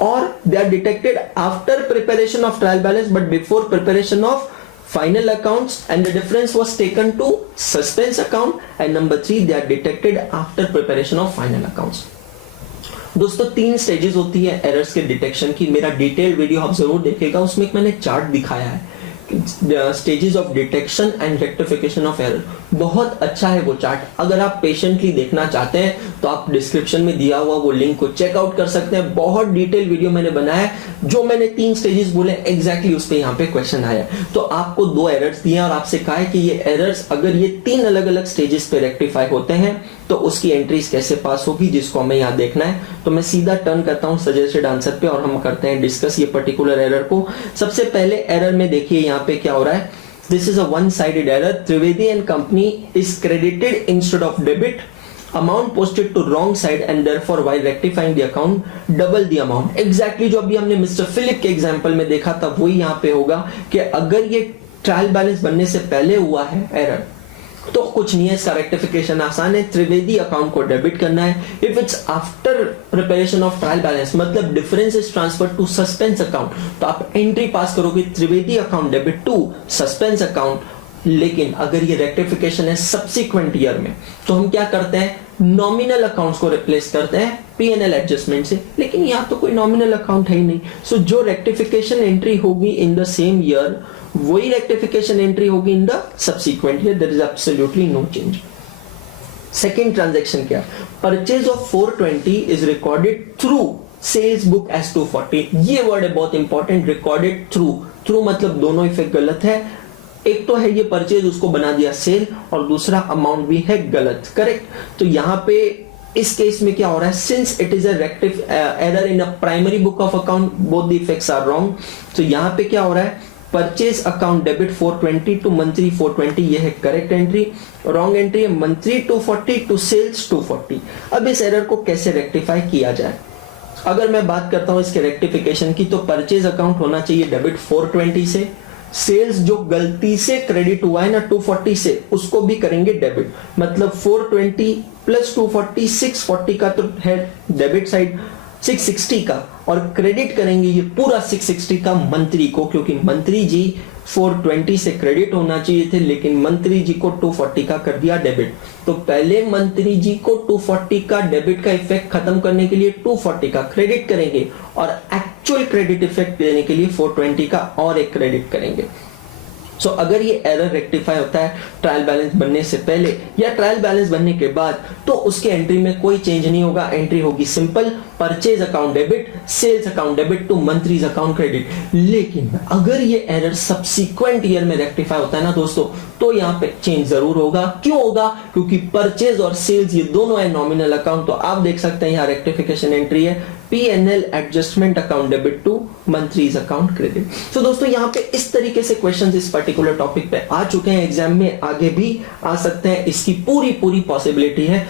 or they are detected after preparation of trial balance but before preparation of final accounts and the difference was taken to suspense account, and number 3 they are detected after preparation of final accounts। दोस्तों 3 स्टेजेस होती है एरर्स के डिटेक्शन की, मेरा डिटेल वीडियो आप जरूर देखिएगा, उसमें एक मैंने चार्ट दिखाया है stages of detection and rectification of error. बहुत अच्छा है वो चार्ट, अगर आप पेशेंटली देखना चाहते हैं तो आप डिस्क्रिप्शन में दिया हुआ वो लिंक को चेकआउट कर सकते हैं। बहुत डिटेल वीडियो मैंने बनाया है, जो मैंने 3 स्टेजेस बोले एग्जैक्टली उस पे यहाँ पे क्वेश्चन आया। तो आपको 2 एरर्स दिए और आपसे कहा है कि ये एरर्स अगर ये 3 अलग अलग स्टेजेस पे रेक्टिफाई होते हैं तो उसकी एंट्रीज कैसे पास होगी, जिसको हमें यहाँ देखना है। तो मैं सीधा टर्न करता हूँ सजेस्टेड आंसर पे और हम करते हैं डिस्कस ये पर्टिकुलर एरर को। सबसे पहले एरर में देखिए यहाँ पे क्या हो रहा है, this is a one sided error, Trivedi and company is credited instead of debit, amount posted to wrong side and therefore while rectifying the account double the amount. Exactly जो अभी हमने मिस्टर फिलिप के एग्जांपल में देखा था वही यहाँ पे होगा कि अगर ये ट्रायल बैलेंस बनने से पहले हुआ है एरर तो कुछ नहीं है, इसका रेक्टिफिकेशन आसान है, त्रिवेदी अकाउंट को डेबिट करना है। If it's after preparation of trial balance मतलब difference is transfer to suspense account, तो आप एंट्री पास करोगे Trivedi account debit to suspense account. लेकिन अगर ये रेक्टिफिकेशन है सब्सिक्वेंट ईयर में तो हम क्या करते हैं, नॉमिनल अकाउंट्स को रिप्लेस करते हैं P&L एडजस्टमेंट से, लेकिन यहाँ तो कोई नॉमिनल अकाउंट है ही नहीं। सो जो रेक्टिफिकेशन एंट्री होगी इन द सेम ईयर वही रेक्टिफिकेशन एंट्री होगी in the subsequent year, there is absolutely no change. Second transaction क्या, purchase of 420 is recorded through sales book as 240। ये वर्ड है बहुत इंपॉर्टेंट, रिकॉर्डेड थ्रू, थ्रू मतलब दोनों इफेक्ट गलत है, एक तो है ये परचेज उसको बना दिया सेल और दूसरा अमाउंट भी है गलत, करेक्ट। तो यहाँ पे इस केस में क्या हो रहा है, since it is a rective error in a primary book of account both the effects are wrong, तो यहाँ पे क्या हो रहा है purchase account debit 420 to monthly 420, ये है करेक्ट एंट्री। रॉन्ग एंट्री है मंथली 240 टू सेल्स 240। अब इस एरर को कैसे रेक्टिफाई किया जाए? अगर मैं बात करता हूं इसके रेक्टिफिकेशन की, तो परचेज अकाउंट होना चाहिए डेबिट 420 से, सेल्स जो गलती से क्रेडिट हुआ है ना 240 से, उसको भी करेंगे डेबिट। मतलब 420 प्लस 240 640 का तो है डेबिट साइड, 660 का, और क्रेडिट करेंगे ये पूरा 660 का मंत्री को, क्योंकि मंत्री जी 420 से क्रेडिट होना चाहिए थे, लेकिन मंत्री जी को 240 का कर दिया डेबिट। तो पहले मंत्री जी को 240 का डेबिट का इफेक्ट खत्म करने के लिए 240 का क्रेडिट करेंगे, और एक्चुअल क्रेडिट इफेक्ट देने के लिए 420 का और एक क्रेडिट करेंगे। सो अगर ये एरर रेक्टिफाई होता है ट्रायल बैलेंस बनने से पहले या ट्रायल बैलेंस बनने के बाद, तो उसके एंट्री में कोई चेंज नहीं होगा। एंट्री होगी simple, purchase account debit, sales account debit to monthly's account credit. लेकिन अगर ये एरर सब्सिक्वेंट ईयर में रेक्टिफाई होता है ना दोस्तों, तो यहाँ पे चेंज जरूर होगा। क्यों होगा? क्योंकि परचेज और सेल्स ये दोनों है नॉमिनल अकाउंट। तो आप देख सकते हैं यहाँ रेक्टिफिकेशन एंट्री है P&L adjustment account debit to monthly's account credit. तो दोस्तों यहाँ पे इस तरीके से क्वेश्चंस इस पर्टिकुलर टॉपिक पे आ चुके हैं, एग्जाम में आगे भी आ सकते हैं, इसकी पूरी पॉसिबिलिटी है।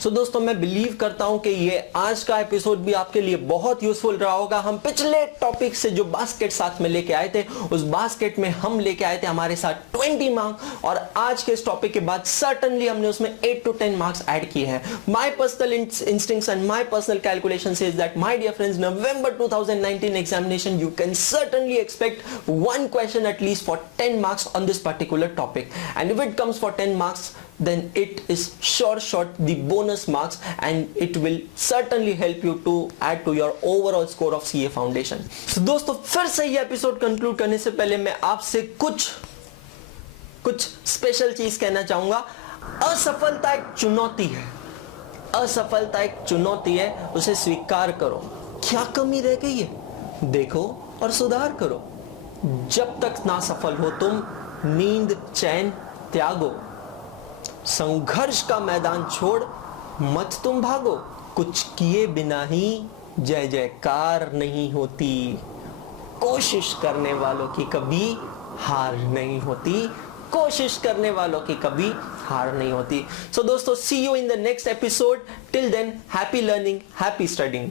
सो दोस्तों मैं बिलीव करता हूं कि ये आज का एपिसोड भी आपके लिए बहुत यूजफुल रहा होगा। हम पिछले टॉपिक से जो बास्केट साथ में लेके आए थे, उस बास्केट में हम लेके आए थे हमारे साथ 20 मार्क्स, और आज के इस टॉपिक के बाद सर्टनली हमने उसमें 8 to 10 मार्क्स ऐड किए हैं। My personal instincts and my personal calculation says that my dear friends, November 2019 examination you can certainly expect one question at least for 10 marks on this particular topic, and if it comes for 10 marks, then it is sure the bonus marks, and it will certainly help you to add to your overall score of CA Foundation. So दोस्तों फिर से ये एपिसोड कंक्लूड करने से पहले मैं आपसे कुछ स्पेशल चीज कहना चाहूंगा। असफलता एक चुनौती है, असफलता एक चुनौती है, उसे स्वीकार करो। क्या कमी रह गई है देखो और सुधार करो। जब तक ना सफल हो तुम, नींद चैन त्यागो। संघर्ष का मैदान छोड़ मत तुम भागो। कुछ किए बिना ही जय जयकार नहीं होती। कोशिश करने वालों की कभी हार नहीं होती, कोशिश करने वालों की कभी हार नहीं होती। सो दोस्तों, see you in the next episode. Till then, happy learning, happy studying.